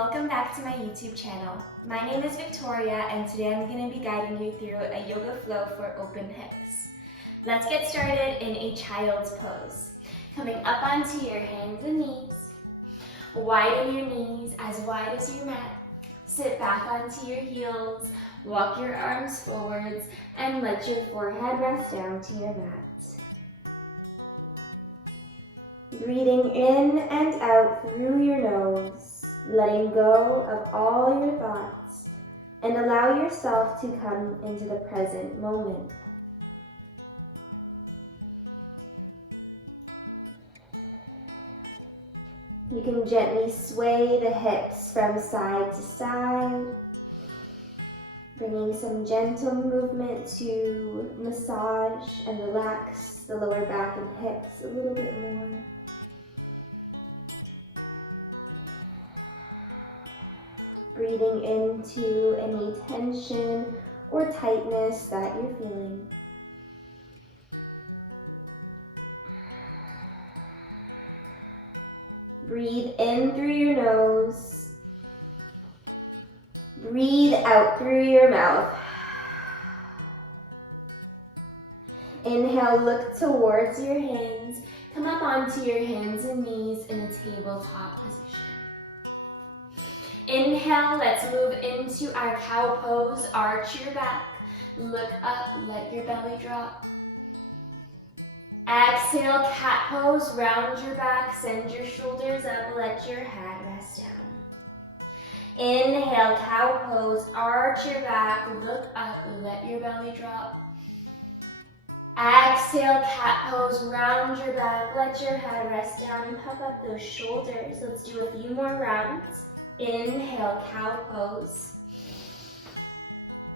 welcome back to my YouTube channel. My name is Victoria and today I'm going to be guiding you through a yoga flow for open hips. Let's get started in a child's pose. Coming up onto your hands and knees. Widen your knees as wide as your mat. Sit back onto your heels. Walk your arms forwards and let your forehead rest down to your mat. Breathing in and out through your nose, letting go of all your thoughts, and allow yourself to come into the present moment. You can gently sway the hips from side to side, bringing some gentle movement to massage and relax the lower back and hips a little bit more. Breathing into any tension or tightness that you're feeling. Breathe in through your nose. Breathe out through your mouth. Inhale, look towards your hands. Come up onto your hands and knees in a tabletop position. Inhale, let's move into our cow pose. Arch your back, look up, let your belly drop. Exhale, cat pose, round your back, send your shoulders up, let your head rest down. Inhale, cow pose, arch your back, look up, let your belly drop. Exhale, cat pose, round your back, let your head rest down and puff up those shoulders. Let's do a few more rounds. Inhale, cow pose.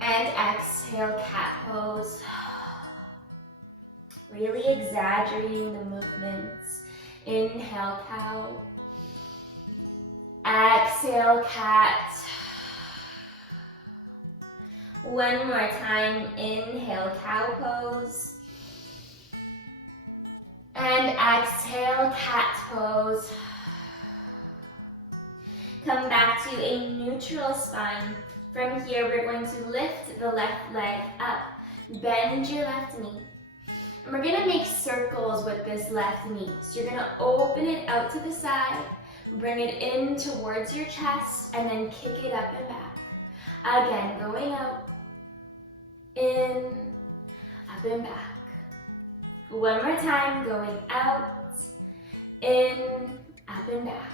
And exhale, cat pose. Really exaggerating the movements. Inhale, cow. Exhale, cat. One more time. Inhale, cow pose. And exhale, cat pose. Come back to a neutral spine. From here, we're going to lift the left leg up. Bend your left knee. And we're gonna make circles with this left knee. So you're gonna open it out to the side, bring it in towards your chest, and then kick it up and back. Again, going out, in, up and back. One more time, going out, in, up and back.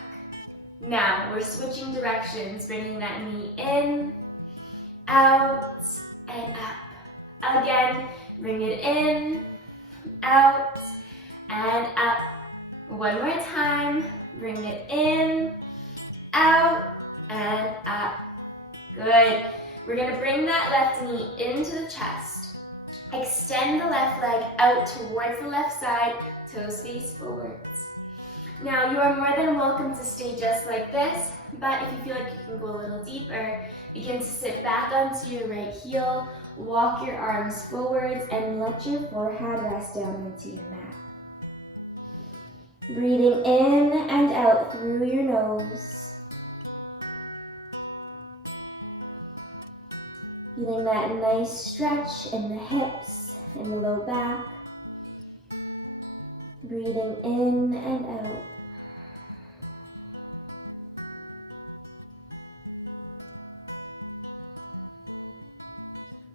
Now, we're switching directions, bringing that knee in, out, and up. Again, bring it in, out, and up. One more time, bring it in, out, and up. Good. We're gonna bring that left knee into the chest. Extend the left leg out towards the left side, toes face forwards. Now, you are more than welcome to stay just like this, but if you feel like you can go a little deeper, begin to sit back onto your right heel, walk your arms forwards, and let your forehead rest down onto your mat. Breathing in and out through your nose. Feeling that nice stretch in the hips and the low back. Breathing in and out.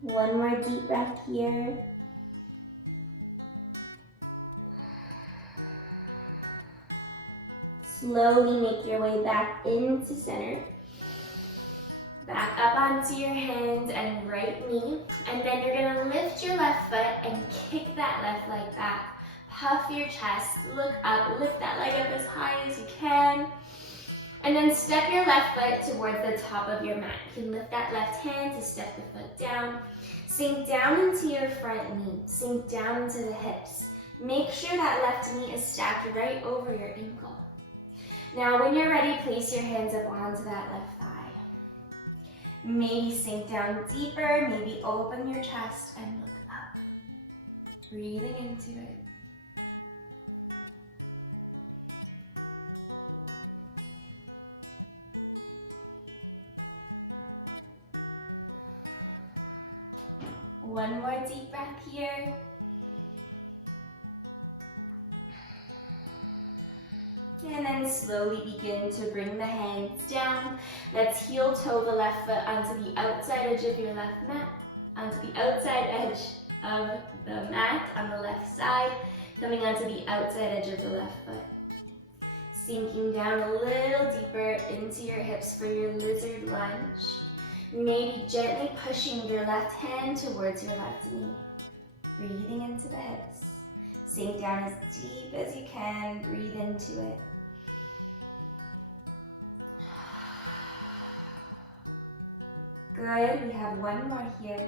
One more deep breath here. Slowly make your way back into center. Back up onto your hands and right knee. And then you're gonna lift your left foot and kick that left leg back. Puff your chest, look up, lift that leg up as high as you can. And then step your left foot towards the top of your mat. You can lift that left hand to step the foot down. Sink down into your front knee. Sink down into the hips. Make sure that left knee is stacked right over your ankle. Now when you're ready, place your hands up onto that left thigh. Maybe sink down deeper, maybe open your chest and look up. Breathing into it. One more deep breath here. And then slowly begin to bring the hands down. Let's heel toe the left foot onto the outside edge of your left mat, onto the outside edge of the mat on the left side, coming onto the outside edge of the left foot. Sinking down a little deeper into your hips for your lizard lunge. Maybe gently pushing your left hand towards your left knee. Breathing into the hips. Sink down as deep as you can. Breathe into it. Good. We have one more here.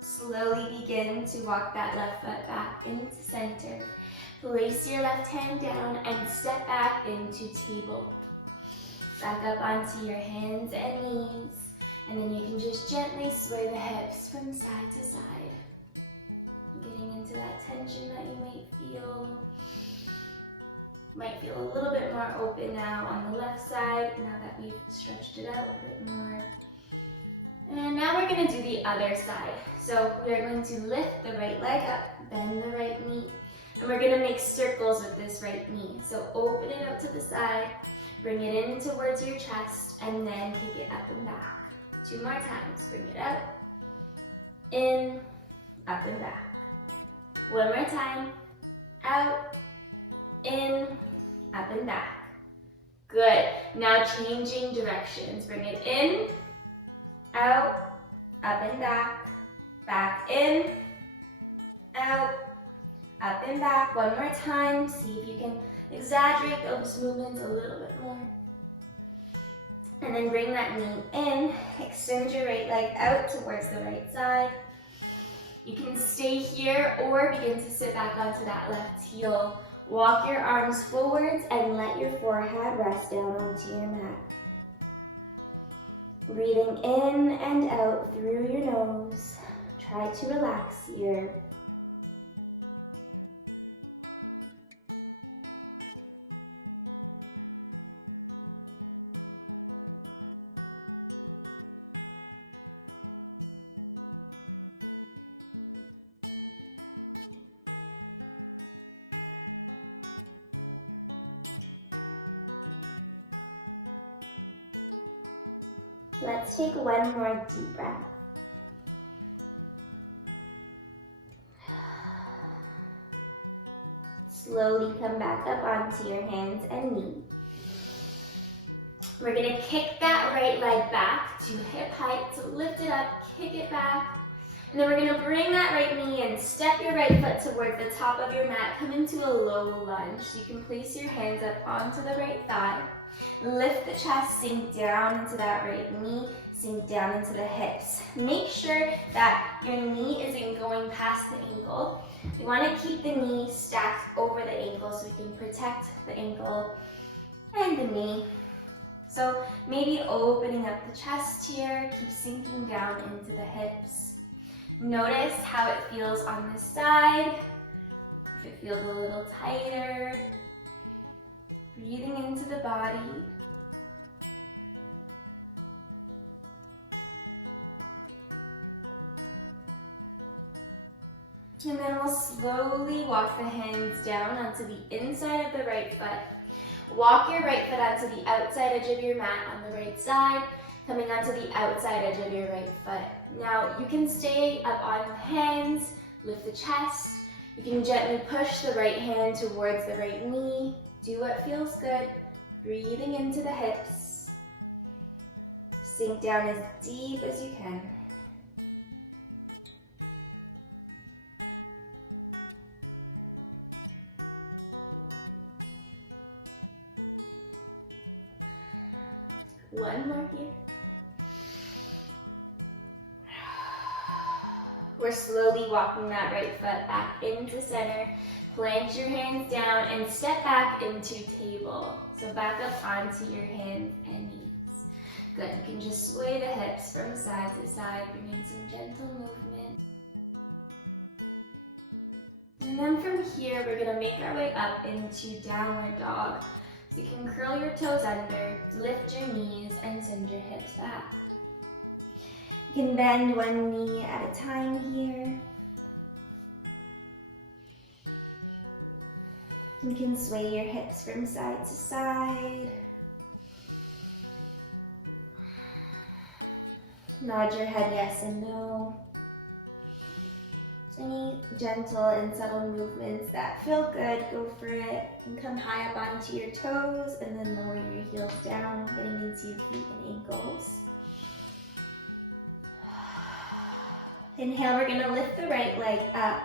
Slowly begin to walk that left foot back into center. Place your left hand down and step back into table. Back up onto your hands and knees. And then you can just gently sway the hips from side to side. Getting into that tension that you might feel. Might feel a little bit more open now on the left side, now that we've stretched it out a bit more. And now we're going to do the other side. So we are going to lift the right leg up, bend the right knee, and we're going to make circles with this right knee. So open it out to the side, bring it in towards your chest, and then kick it up and back. 2 more times. Bring it up, in, up and back. 1 more time. Out, in, up and back. Good. Now changing directions. Bring it in, out, up and back, back in, out, up and back. 1 more time. See if you can exaggerate those movements a little bit more. And then bring that knee in, extend your right leg out towards the right side. You can stay here or begin to sit back onto that left heel. Walk your arms forwards and let your forehead rest down onto your mat. Breathing in and out through your nose. Try to relax here. Let's take 1 more deep breath. Slowly come back up onto your hands and knees. We're going to kick that right leg back to hip height. So lift it up, kick it back. And then we're going to bring that right knee in. Step your right foot toward the top of your mat. Come into a low lunge. So you can place your hands up onto the right thigh. Lift the chest, sink down into that right knee, sink down into the hips. Make sure that your knee isn't going past the ankle. We want to keep the knee stacked over the ankle so we can protect the ankle and the knee. So maybe opening up the chest here, keep sinking down into the hips. Notice how it feels on this side, if it feels a little tighter. Breathing into the body. And then we'll slowly walk the hands down onto the inside of the right foot. Walk your right foot onto the outside edge of your mat on the right side, coming onto the outside edge of your right foot. Now you can stay up on the hands, lift the chest. You can gently push the right hand towards the right knee. Do what feels good. Breathing into the hips. Sink down as deep as you can. One more here. We're slowly walking that right foot back into center. Plant your hands down and step back into table. So back up onto your hands and knees. Good, you can just sway the hips from side to side, bringing some gentle movement. And then from here, we're gonna make our way up into downward dog. So you can curl your toes under, lift your knees, and send your hips back. You can bend one knee at a time here. You can sway your hips from side to side. Nod your head yes and no. Any gentle and subtle movements that feel good, go for it. And come high up onto your toes and then lower your heels down, getting into your feet and ankles. Inhale, we're gonna lift the right leg up.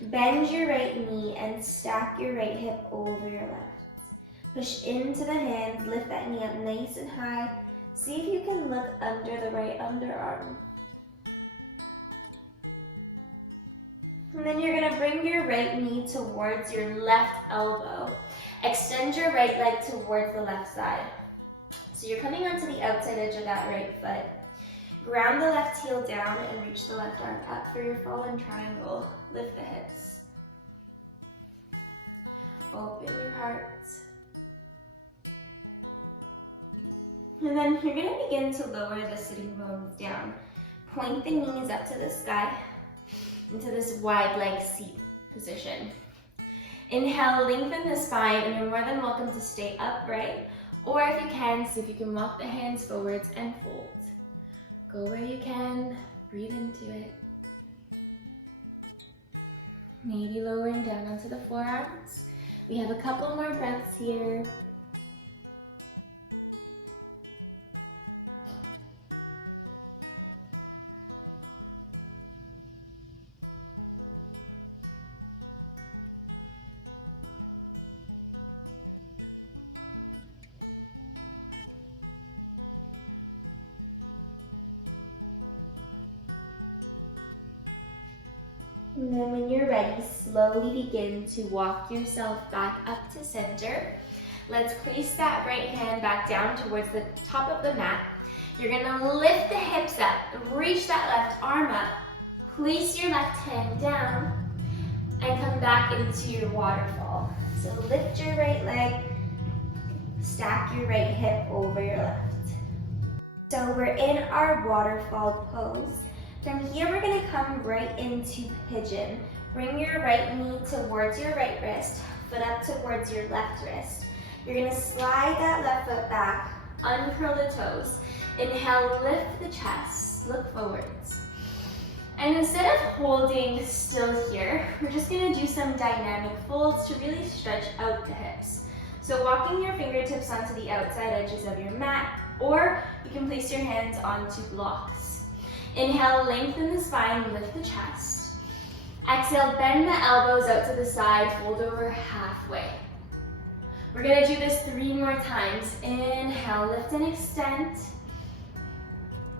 Bend your right knee and stack your right hip over your left. Push into the hands, lift that knee up nice and high. See if you can look under the right underarm. And then you're gonna bring your right knee towards your left elbow. Extend your right leg towards the left side. So you're coming onto the outside edge of that right foot. Ground the left heel down and reach the left arm up for your fallen triangle. Lift the hips. Open your heart. And then you're gonna begin to lower the sitting bones down. Point the knees up to the sky into this wide leg seat position. Inhale, lengthen the spine, and you're more than welcome to stay upright, or if you can, see if you can walk the hands forwards and fold. Go where you can, breathe into it. Maybe lowering down onto the forearms. We have a couple more breaths here. And then when you're ready, slowly begin to walk yourself back up to center. Let's place that right hand back down towards the top of the mat. You're gonna lift the hips up, reach that left arm up, place your left hand down, and come back into your waterfall. So lift your right leg, stack your right hip over your left. So we're in our waterfall pose. From here, we're gonna come right into pigeon. Bring your right knee towards your right wrist, foot up towards your left wrist. You're gonna slide that left foot back, uncurl the toes. Inhale, lift the chest, look forwards. And instead of holding still here, we're just gonna do some dynamic folds to really stretch out the hips. So walking your fingertips onto the outside edges of your mat, or you can place your hands onto blocks. Inhale, lengthen the spine, lift the chest. Exhale, bend the elbows out to the side, fold over halfway. We're gonna do this 3 more times. Inhale, lift and extend.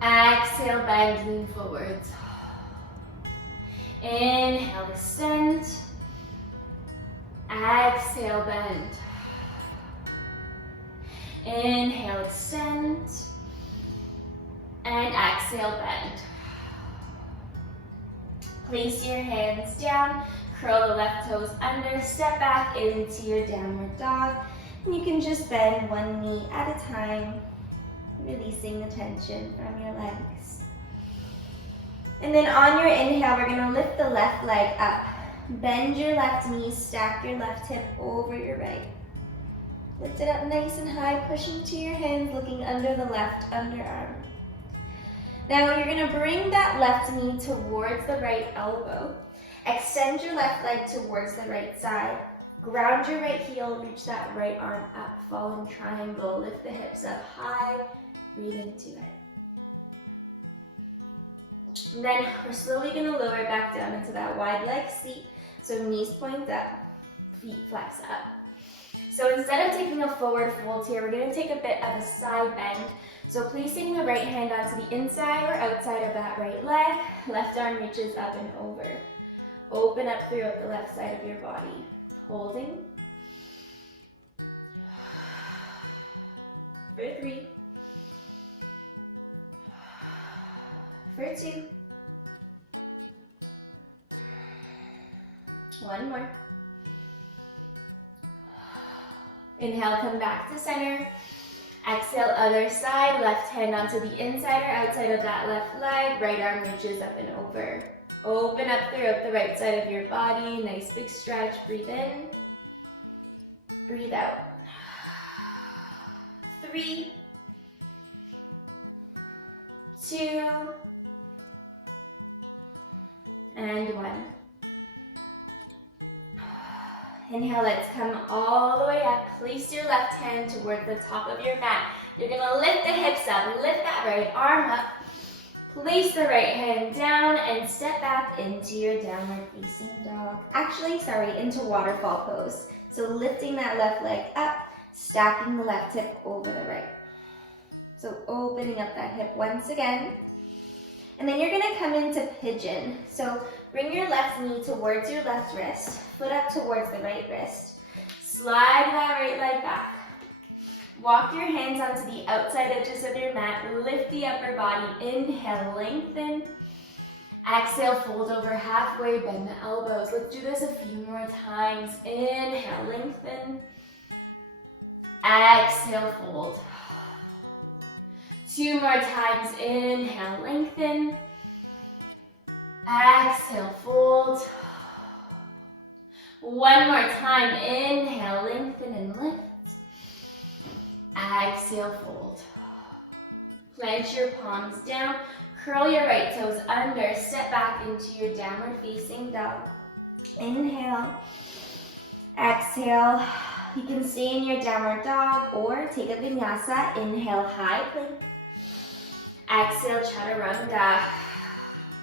Exhale, bend, lean forwards. Inhale, extend. Exhale, bend. Inhale, extend. And exhale, bend. Place your hands down, curl the left toes under, step back into your downward dog. And you can just bend one knee at a time, releasing the tension from your legs. And then on your inhale, we're gonna lift the left leg up. Bend your left knee, stack your left hip over your right. Lift it up nice and high, push into your hands, looking under the left underarm. Now you're gonna bring that left knee towards the right elbow. Extend your left leg towards the right side. Ground your right heel, reach that right arm up, fallen triangle. Lift the hips up high, breathe into it. And then we're slowly gonna lower back down into that wide leg seat. So knees point up, feet flex up. So instead of taking a forward fold here, we're gonna take a bit of a side bend. So placing the right hand onto the inside or outside of that right leg, left arm reaches up and over. Open up throughout the left side of your body. Holding. For 3. For 2. 1 more. Inhale, come back to center. Exhale, other side, left hand onto the inside or outside of that left leg, right arm reaches up and over. Open up throughout the right side of your body, nice big stretch, breathe in, breathe out. 3, 2, and 1. Inhale, let's come all the way up. Place your left hand toward the top of your mat. You're gonna lift the hips up, lift that right arm up. Place the right hand down and step back into your downward facing dog. Into waterfall pose. So lifting that left leg up, stacking the left hip over the right. So opening up that hip once again. And then you're gonna come into pigeon. So bring your left knee towards your left wrist, foot up towards the right wrist. Slide that right leg back. Walk your hands onto the outside edges of your mat. Lift the upper body. Inhale, lengthen. Exhale, fold over halfway, bend the elbows. Let's do this a few more times. Inhale, lengthen. Exhale, fold. 2 more times. Inhale, lengthen. Exhale, fold. 1 more time. Inhale, lengthen and lift. Exhale, fold. Plant your palms down. Curl your right toes under. Step back into your downward facing dog. Inhale. Exhale. You can stay in your downward dog or take a vinyasa. Inhale, high plank. Exhale, chaturanga.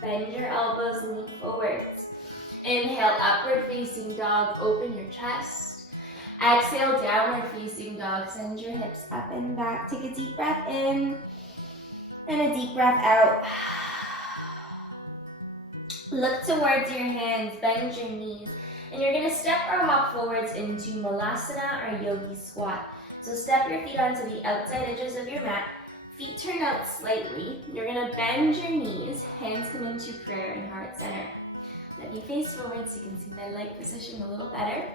Bend your elbows, lean forwards. Inhale, upward facing dog, open your chest. Exhale, downward facing dog, send your hips up and back. Take a deep breath in and a deep breath out. Look towards your hands, bend your knees, and you're gonna step or hop forwards into Malasana or Yogi Squat. So step your feet onto the outside edges of your mat. Feet turn out slightly. You're gonna bend your knees, hands come into prayer and heart center. Let me face forward so you can see my leg position a little better.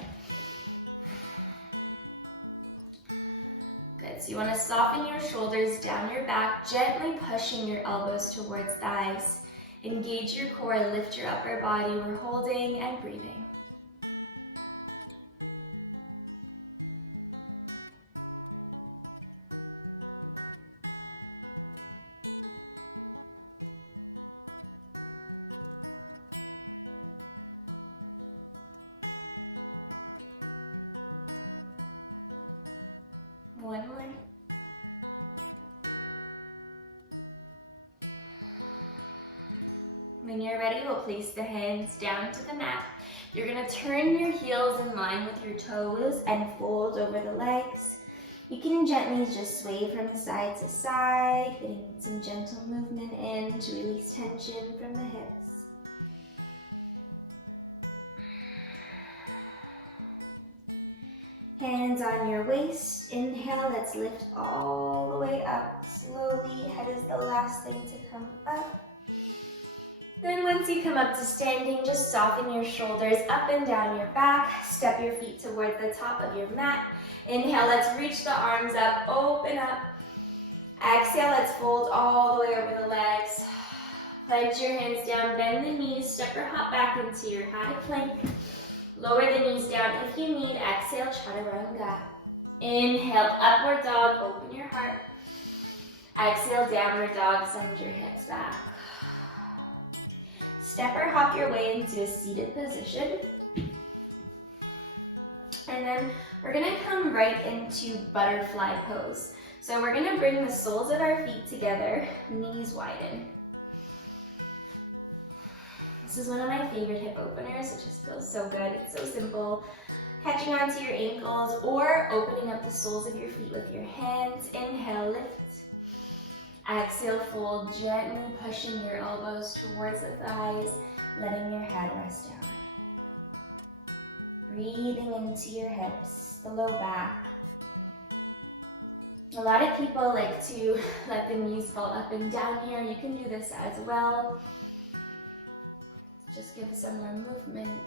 Good, so you wanna soften your shoulders down your back, gently pushing your elbows towards thighs. Engage your core, lift your upper body. We're holding and breathing. One more. When you're ready, we'll place the hands down to the mat. You're gonna turn your heels in line with your toes and fold over the legs. You can gently just sway from side to side, getting some gentle movement in to release tension from the hips. Hands on your waist. Inhale, let's lift all the way up. Slowly, head is the last thing to come up. Then once you come up to standing, just soften your shoulders up and down your back. Step your feet toward the top of your mat. Inhale, let's reach the arms up, open up. Exhale, let's fold all the way over the legs. Plant your hands down, bend the knees, step or hop back into your high plank. Lower the knees down if you need. Exhale, chaturanga. Inhale, upward dog, open your heart. Exhale, downward dog, send your hips back. Step or hop your way into a seated position. And then we're gonna come right into butterfly pose. So we're gonna bring the soles of our feet together, knees widen. This is one of my favorite hip openers. It just feels so good. It's so simple. Catching onto your ankles or opening up the soles of your feet with your hands. Inhale, lift. Exhale, fold, gently pushing your elbows towards the thighs, letting your head rest down. Breathing into your hips, the low back. A lot of people like to let the knees fall up and down here. You can do this as well. Just give some more movement.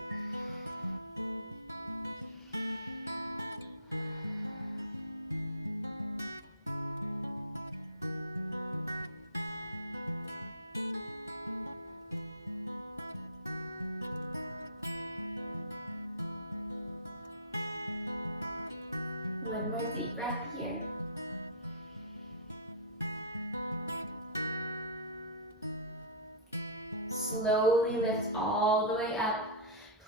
one more deep breath here. Slowly lift all the way up.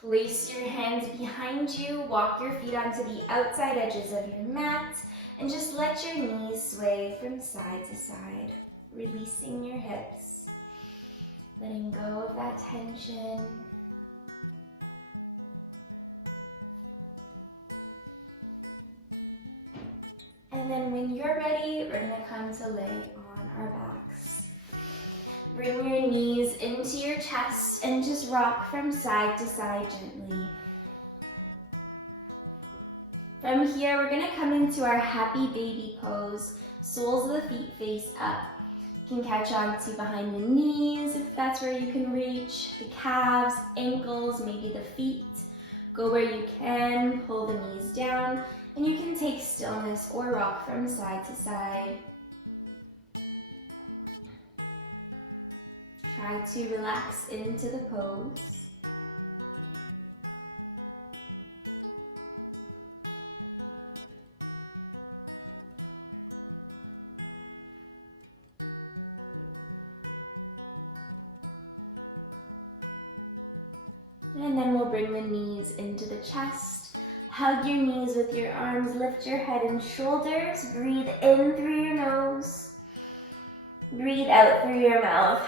Place your hands behind you. Walk your feet onto the outside edges of your mat. And just let your knees sway from side to side. Releasing your hips. Letting go of that tension. And then when you're ready, we're going to come to lay on our backs. Bring your knees into your chest and just rock from side to side gently. From here, we're going to come into our happy baby pose. Soles of the feet face up. You can catch on to behind the knees if that's where you can reach. The calves, ankles, maybe the feet. Go where you can, pull the knees down. And you can take stillness or rock from side to side. Try to relax into the pose. And then we'll bring the knees into the chest. Hug your knees with your arms, lift your head and shoulders. Breathe in through your nose. Breathe out through your mouth.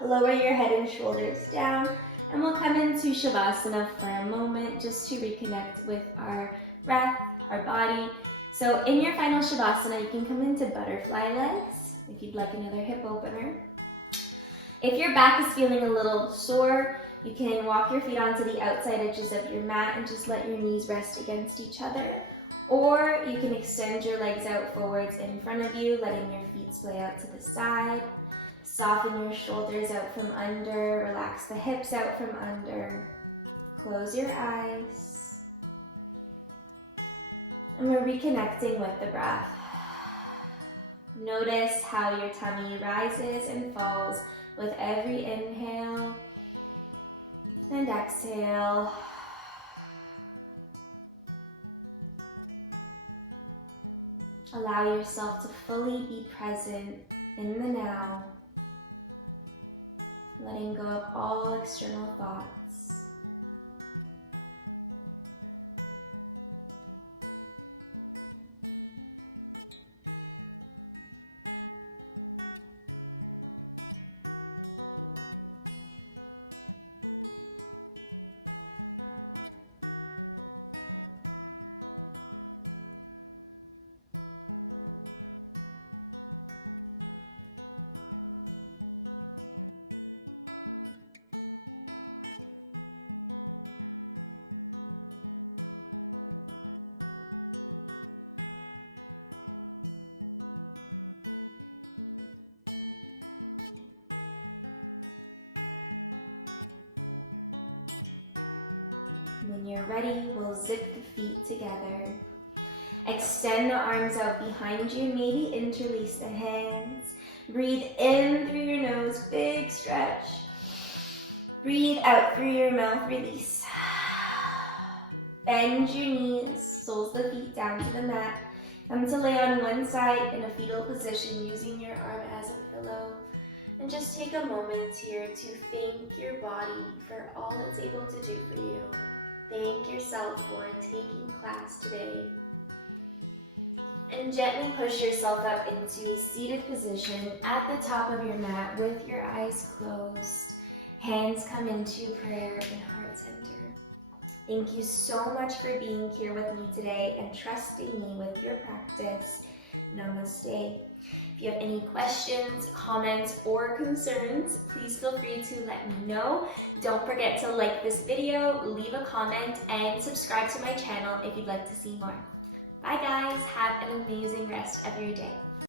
Lower your head and shoulders down. And we'll come into Shavasana for a moment just to reconnect with our breath, our body. So in your final Shavasana, you can come into butterfly legs if you'd like another hip opener. If your back is feeling a little sore, you can walk your feet onto the outside edges of your mat and just let your knees rest against each other. Or you can extend your legs out forwards in front of you, letting your feet splay out to the side. Soften your shoulders out from under, relax the hips out from under. Close your eyes. And we're reconnecting with the breath. Notice how your tummy rises and falls with every inhale. And exhale. Allow yourself to fully be present in the now, letting go of all external thoughts. When you're ready, we'll zip the feet together. Extend the arms out behind you, maybe interlace the hands. Breathe in through your nose, big stretch. Breathe out through your mouth, release. Bend your knees, soles of the feet down to the mat. Come to lay on one side in a fetal position using your arm as a pillow. And just take a moment here to thank your body for all it's able to do for you. Thank yourself for taking class today. And gently push yourself up into a seated position at the top of your mat with your eyes closed. Hands come into prayer and heart center. Thank you so much for being here with me today and trusting me with your practice. Namaste. If you have any questions, comments, or concerns, please feel free to let me know. Don't forget to like this video, leave a comment, and subscribe to my channel if you'd like to see more. Bye guys, have an amazing rest of your day.